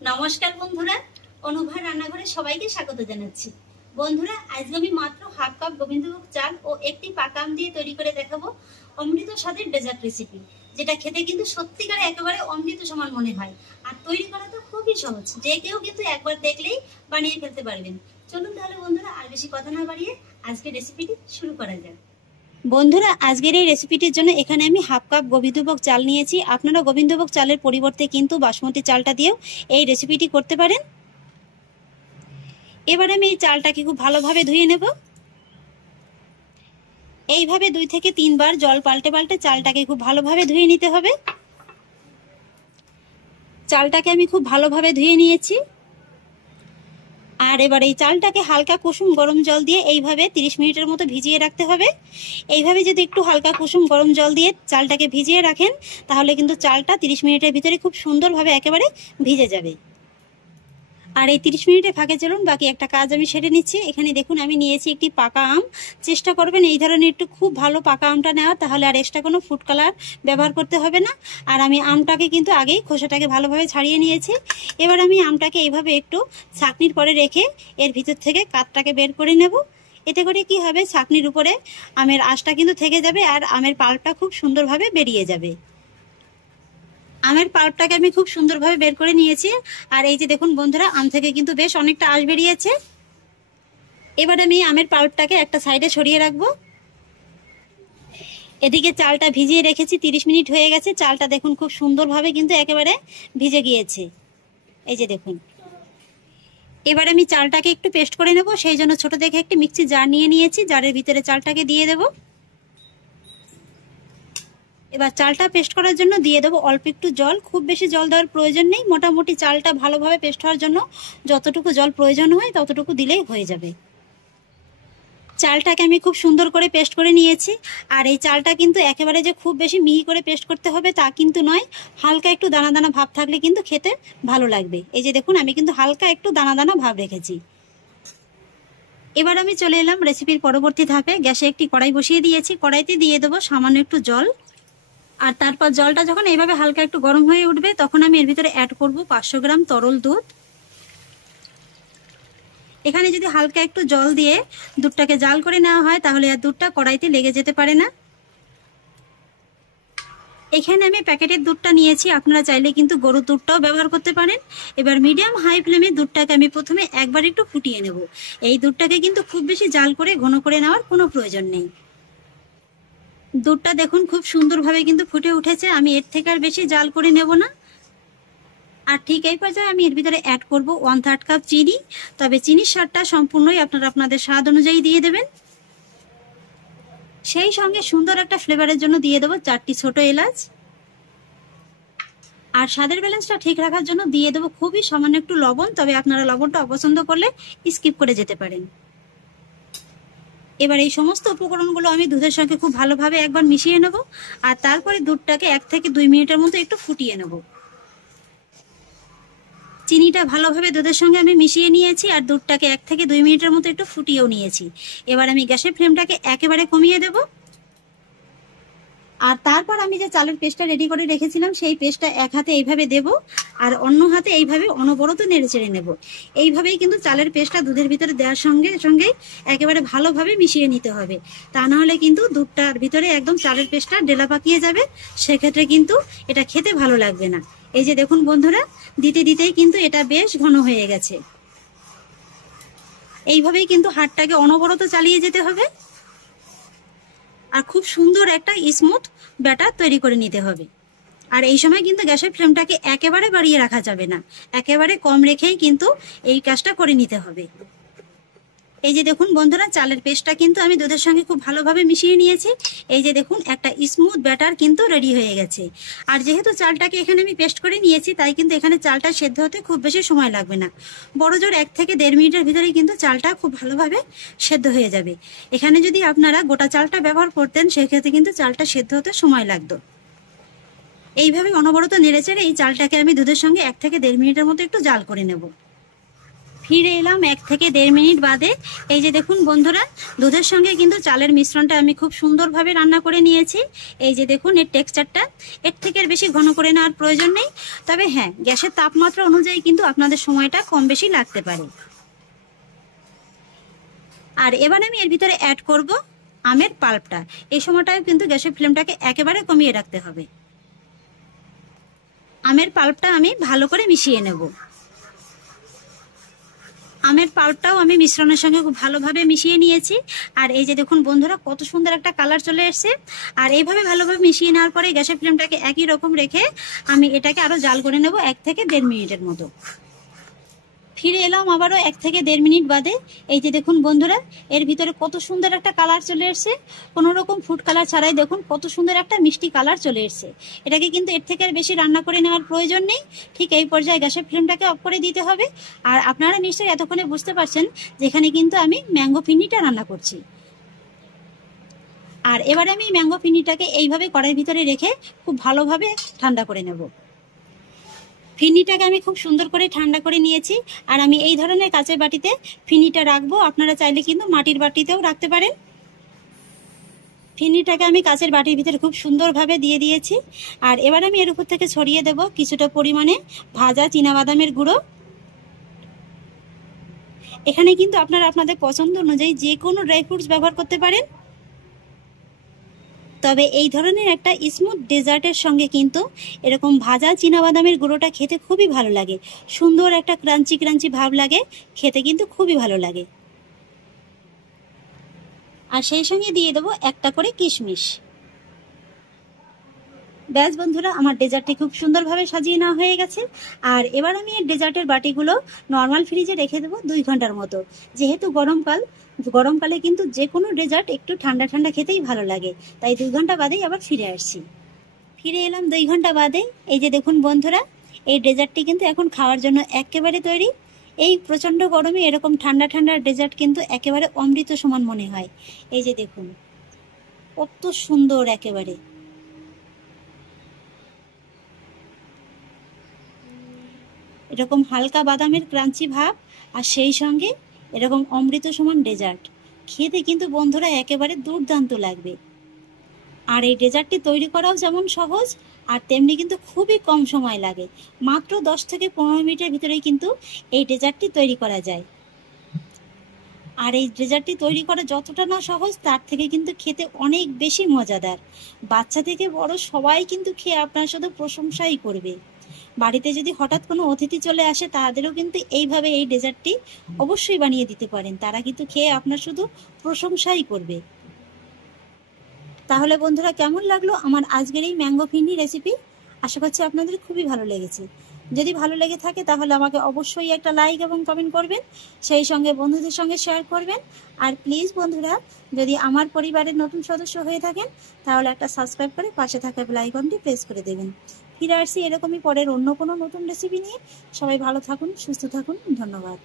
নমস্কার বন্ধুরা, অনুভা রান্নাঘরে সবাইকে স্বাগত জানাচ্ছি। বন্ধুরা, আজকে আমি মাত্র হাফ কাপ গোবিন্দভোগ চাল ও একটি পাকা আম দিয়ে তৈরি করে দেখাবো অমৃত স্বাদের ডেজার্ট রেসিপি, যেটা খেতে কিন্তু সত্যিকারে একেবারে অমৃত সমান মনে হয়। আর তৈরি করা তো খুবই সহজ, যে কেউ কিন্তু একবার দেখলেই বানিয়ে ফেলতে পারবেন। চলুন তাহলে বন্ধুরা, আর বেশি কথা না বাড়িয়ে আজকে রেসিপিটি শুরু করা যাক। বন্ধুরা, আজকের এই রেসিপিটির জন্য এখানে আমি হাফ কাপ গোবিন্দভোগ চাল নিয়েছি। আপনারা গোবিন্দভোগ চালের পরিবর্তে কিন্তু বাসমতি চালটা দিয়েও এই রেসিপিটি করতে পারেন। এবার আমি এই চালটাকে খুব ভালোভাবে ধুয়ে নেব। এইভাবে 2 থেকে 3 বার জল পাল্টে পাল্টে চালটাকে খুব ভালোভাবে ধুয়ে নিতে হবে। চালটাকে আমি খুব ভালোভাবে ধুয়ে নিয়েছি। আর এবার এই চালটাকে হালকা কুসুম গরম জল দিয়ে এইভাবে 30 মিনিটের মতো ভিজিয়ে রাখতে হবে। এইভাবে যদি একটু হালকা কুসুম গরম জল দিয়ে চালটাকে ভিজিয়ে রাখেন, তাহলে কিন্তু চালটা 30 মিনিটের ভিতরে খুব সুন্দরভাবে একেবারে ভিজে যাবে। আর এই 30 মিনিটের ফাঁকে চলুন বাকি একটা কাজ আমি সেরে নিচ্ছি। এখানে দেখুন আমি নিয়েছি একটি পাকা আম। চেষ্টা করবেন এই ধরনের একটু খুব ভালো পাকা আমটা নেওয়া, তাহলে আর এক্সট্রা কোনো ফুড কালার ব্যবহার করতে হবে না। আর আমি আমটাকে কিন্তু আগেই খোসাটাকে ভালোভাবে ছাড়িয়ে নিয়েছি। এবার আমি আমটাকে এইভাবে একটু ছাঁকনির পরে রেখে এর ভিতর থেকে কাঠটাকে বের করে নেব। এতে করে কি হবে, ছাঁকনির উপরে আমের আঁশটা কিন্তু থেকে যাবে আর আমের পাল্পটা খুব সুন্দরভাবে বেরিয়ে যাবে। আমের পাল্পটাকে আমি খুব সুন্দরভাবে বের করে নিয়েছি। আর এই যে দেখুন বন্ধুরা, আম থেকে কিন্তু বেশ অনেকটা আঁশ বেরিয়েছে। এবার আমি আমের পাল্পটাকে একটা সাইডে সরিয়ে রাখবো। এদিকে চালটা ভিজিয়ে রেখেছি, 30 মিনিট হয়ে গেছে। চালটা দেখুন খুব সুন্দরভাবে কিন্তু একেবারে ভিজে গিয়েছে। এই যে দেখুন, এবার আমি চালটাকে একটু পেস্ট করে নেব। সেই জন্য ছোট দেখে একটি মিক্সি জার নিয়ে নিয়েছি, জারের ভিতরে চালটাকে দিয়ে দেব। এবার চালটা পেস্ট করার জন্য দিয়ে দেবো অল্প একটু জল। খুব বেশি জল দেওয়ার প্রয়োজন নেই, মোটামুটি চালটা ভালোভাবে পেস্ট হওয়ার জন্য যতটুকু জল প্রয়োজন হয় ততটুকু দিলেই হয়ে যাবে। চালটাকে আমি খুব সুন্দর করে পেস্ট করে নিয়েছি। আর এই চালটা কিন্তু একেবারে যে খুব বেশি মিহি করে পেস্ট করতে হবে তা কিন্তু নয়, হালকা একটু দানা দানা ভাব থাকলে কিন্তু খেতে ভালো লাগবে। এই যে দেখুন, আমি কিন্তু হালকা একটু দানা দানা ভাব রেখেছি। এবার আমি চলে এলাম রেসিপির পরবর্তী ধাপে। গ্যাসে একটি কড়াই বসিয়ে দিয়েছি, কড়াইতে দিয়ে দেবো সামান্য একটু জল। আর তারপর জলটা যখন এইভাবে হালকা একটু গরম হয়ে উঠবে, তখন আমি এর ভিতরে অ্যাড করব 500 গ্রাম তরল দুধ। এখানে যদি হালকা একটু জল দিয়ে দুধটাকে জাল করে নেওয়া হয়, তাহলে আর দুধটা কড়াইতে লেগে যেতে পারে না। এখানে আমি প্যাকেটের দুধটা নিয়েছি, আপনারা চাইলে কিন্তু গরুর দুধটাও ব্যবহার করতে পারেন। এবার মিডিয়াম হাই ফ্লেমে দুধটাকে আমি প্রথমে একবার একটু ফুটিয়ে নেব। এই দুধটাকে কিন্তু খুব বেশি জাল করে ঘন করে নেওয়ার কোনো প্রয়োজন নেই। দুধটা দেখুন খুব সুন্দরভাবে কিন্তু ফুটে উঠেছে। আমি এর থেকে আর বেশি জাল করে নেব না। আর ঠিক এই পর্যায়ে আমি এর ভিতরে অ্যাড করব 1/3 কাপ চিনি। তবে চিনির স্বাদটা সম্পূর্ণই আপনারা আপনাদের স্বাদ অনুযায়ী দিয়ে দেবেন। সেই সঙ্গে সুন্দর একটা ফ্লেভারের জন্য দিয়ে দেবো 4টি ছোট এলাচ। আর স্বাদের ব্যালেন্সটা ঠিক রাখার জন্য দিয়ে দেবো খুবই সামান্য একটু লবণ, তবে আপনারা লবণটা অপছন্দ করলে স্কিপ করে যেতে পারেন। এবার এই সমস্ত উপকরণগুলো আমি দুধের সঙ্গে খুব ভালোভাবে একবার মিশিয়ে নেব। আর তারপরে দুধটাকে 1 থেকে 2 মিনিটের মতো একটু ফুটিয়ে নেব। চিনিটা ভালোভাবে দুধের সঙ্গে আমি মিশিয়ে নিয়েছি আর দুধটাকে 1 থেকে 2 মিনিটের মতো একটু ফুটিয়েও নিয়েছি। এবার আমি গ্যাসের ফ্লেমটাকে একেবারে কমিয়ে দেব। আর তারপর আমি যে চালের পেস্টটা রেডি করে রেখেছিলাম, সেই পেস্টটা এক হাতে এইভাবে দেব আর অন্য হাতে এইভাবে অনবরত নেড়ে চেড়ে নেব। এইভাবেই কিন্তু চালের পেস্টটা দুধের ভিতরে দেওয়ার সঙ্গে সঙ্গে একেবারে ভালোভাবে মিশিয়ে নিতে হবে। তা না হলে কিন্তু দুধটার ভিতরে একদম চালের পেস্টটা ডেলা পাকিয়ে যাবে, সেক্ষেত্রে কিন্তু এটা খেতে ভালো লাগবে না। এই যে দেখুন বন্ধুরা, দিতে দিতেই কিন্তু এটা বেশ ঘন হয়ে গেছে। এইভাবেই কিন্তু হাতটাকে অনবরত চালিয়ে যেতে হবে আর খুব সুন্দর একটা স্মুথ ব্যাটার তৈরি করে নিতে হবে। আর এই সময় কিন্তু গ্যাসের ফ্লেমটাকে একেবারে বাড়িয়ে রাখা যাবে না, একেবারে কম রেখেই কিন্তু এই কাজটা করে নিতে হবে। এই যে দেখুন বন্ধুরা, চালের পেস্টটা কিন্তু আমি দুধের সঙ্গে খুব ভালোভাবে মিশিয়ে নিয়েছি। এই যে দেখুন, একটা স্মুথ ব্যাটার কিন্তু রেডি হয়ে গেছে। আর যেহেতু চালটাকে এখানে আমি পেস্ট করে নিয়েছি, তাই কিন্তু এখানে চালটা সেদ্ধ হতে খুব বেশি সময় লাগবে না। বড়জোর 1 থেকে 1.5 মিনিটের ভিতরেই কিন্তু চালটা খুব ভালোভাবে সেদ্ধ হয়ে যাবে। এখানে যদি আপনারা গোটা চালটা ব্যবহার করতেন, সেক্ষেত্রে কিন্তু চালটা সেদ্ধ হতে সময় লাগতো। এইভাবে অনবরত নেড়েচেড়ে এই চালটাকে আমি দুধের সঙ্গে 1 থেকে 1.5 মিনিটের মতো একটু জাল করে নেব। ফিরে এলাম 1 থেকে 1.5 মিনিট বাদে। এই যে দেখুন বন্ধুরা, দুধের সঙ্গে কিন্তু চালের মিশ্রণটা আমি খুব সুন্দরভাবে রান্না করে নিয়েছি। এই যে দেখুন এর টেক্সচারটা, এর থেকে আর বেশি ঘন করে নেওয়ার প্রয়োজন নেই। তবে হ্যাঁ, গ্যাসের তাপমাত্রা অনুযায়ী কিন্তু আপনাদের সময়টা কম বেশি লাগতে পারে। আর এবার আমি এর ভিতরে অ্যাড করব আমের পাল্পটা। এই সময়টাও কিন্তু গ্যাসের ফ্লেমটাকে একেবারে কমিয়ে রাখতে হবে। আমের পাল্পটা আমি ভালো করে মিশিয়ে নেব। আমের পাল্পটাও আমি মিশ্রণের সঙ্গে খুব ভালোভাবে মিশিয়ে নিয়েছি। আর এই যে দেখুন বন্ধুরা, কত সুন্দর একটা কালার চলে এসেছে। আর এইভাবে ভালোভাবে মিশিয়ে নেওয়ার পরে গ্যাসের ফ্লেমটাকে একই রকম রেখে আমি এটাকে আরো জাল করে নেব 1 থেকে 1.5 মিনিটের মতো। ফিরে এলাম আবারও 1 থেকে 1.5 মিনিট বাদে। এই যে দেখুন বন্ধুরা, এর ভিতরে কত সুন্দর একটা কালার চলে এসেছে। কোনো রকম ফুড কালার ছাড়াই দেখুন কত সুন্দর একটা মিষ্টি কালার চলে এসেছে। এটাকে কিন্তু এর থেকে আর বেশি রান্না করে নেওয়ার প্রয়োজন নেই। ঠিক এই পর্যায়ে গ্যাসের ফ্লেমটাকে অফ করে দিতে হবে। আর আপনারা নিশ্চয়ই এতক্ষণে বুঝতে পারছেন যেখানে কিন্তু আমি ম্যাঙ্গো ফিরনিটা রান্না করছি। আর এবারে আমি ম্যাঙ্গো ফিরনিটাকে এইভাবে কড়াইয়ের ভিতরে রেখে খুব ভালোভাবে ঠান্ডা করে নেব। ফিরনিটাকে আমি খুব সুন্দর করে ঠান্ডা করে নিয়েছি। আর আমি এই ধরনের কাঁচের বাটিতে ফিরনিটা রাখবো। আপনারা চাইলে কিন্তু মাটির বাটিতেও রাখতে পারেন। ফিরনিটাকে আমি কাঁচের বাটির ভিতরে খুব সুন্দরভাবে দিয়ে দিয়েছি। আর এবার আমি এর উপর থেকে ছড়িয়ে দেব কিছুটা পরিমাণে ভাজা চীনাবাদামের গুঁড়ো। এখানে কিন্তু আপনারা আপনাদের পছন্দ অনুযায়ী যে কোনো ড্রাই ফ্রুটস ব্যবহার করতে পারেন। তবে এই ধরনের একটা স্মুথ ডেজার্টের সঙ্গে কিন্তু এরকম ভাজা চীনাবাদামের গুঁড়োটা খেতে খুবই ভালো লাগে। সুন্দর একটা ক্রাঞ্চি ক্রাঞ্চি ভাব লাগে, খেতে কিন্তু খুবই ভালো লাগে। আর সেই সঙ্গে দিয়ে দেবো একটা করে কিশমিশ। ব্যাস বন্ধুরা, আমার ডেজার্টটি খুব সুন্দরভাবে সাজিয়ে নেওয়া হয়ে গেছে। আর এবার আমি এই ডেজার্টের বাটিগুলো নর্মাল ফ্রিজে রেখে দেবো 2 ঘন্টার মতো। যেহেতু গরমকালে কিন্তু যে কোনো ডেজার্ট একটু ঠান্ডা ঠান্ডা খেতেই ভালো লাগে, তাই 2 ঘন্টা বাদেই আবার ফিরে আসছি। ফিরে এলাম 2 ঘন্টা বাদে। এই যে দেখুন বন্ধুরা, এই ডেজার্টটি কিন্তু এখন খাওয়ার জন্য একেবারে তৈরি। এই প্রচণ্ড গরমে এরকম ঠান্ডা ঠান্ডা ডেজার্ট কিন্তু একেবারে অমৃত সমান মনে হয়। এই যে দেখুন কত সুন্দর, একেবারে এরকম হালকা বাদামের ক্রাঞ্চি ভাব, আর সেই সঙ্গে এরকম অমৃত সমান ডেজার্ট খেতে কিন্তু বন্ধুরা একেবারে দুর্দান্ত লাগবে। আর এই ডেজার্টটি তৈরি করাও যেমন সহজ, আর তেমনি কিন্তু খুবই কম সময় লাগে। মাত্র 10 থেকে 15 মিনিটের ভিতরেই কিন্তু এই ডেজার্টটি তৈরি করা যায়। আর এই ডেজার্টটি তৈরি করা যতটা না সহজ, তার থেকে কিন্তু খেতে অনেক বেশি মজাদার। বাচ্চা থেকে বড় সবাই কিন্তু খেয়ে আপনার শুধু প্রশংসাই করবে। বাড়িতে যদি হঠাৎ কোনো অতিথি চলে আসে, তাদেরও কিন্তু এইভাবে এই ডেজার্টটি অবশ্যই বানিয়ে দিতে পারেন। তারা কিন্তু খেয়ে আপনার শুধু প্রশংসাই করবে। তাহলে বন্ধুরা, কেমন লাগলো আমার আজকের এই ম্যাঙ্গো ফিরনি রেসিপি? আশা করছি আপনাদের খুবই ভালো লেগেছে। যদি ভালো লেগে থাকে তাহলে আমাকে অবশ্যই একটা লাইক এবং কমেন্ট করবেন, সেই সঙ্গে বন্ধুদের সঙ্গে শেয়ার করবেন। আর প্লিজ বন্ধুরা, যদি আমার পরিবারের নতুন সদস্য হয়ে থাকেন তাহলে একটা সাবস্ক্রাইব করে পাশে থাকা বেল আইকনটি প্রেস করে দেবেন। ফিরে আসছি এরকমই পরের অন্য কোনো নতুন রেসিপি নিয়ে। সবাই ভালো থাকুন, সুস্থ থাকুন, ধন্যবাদ।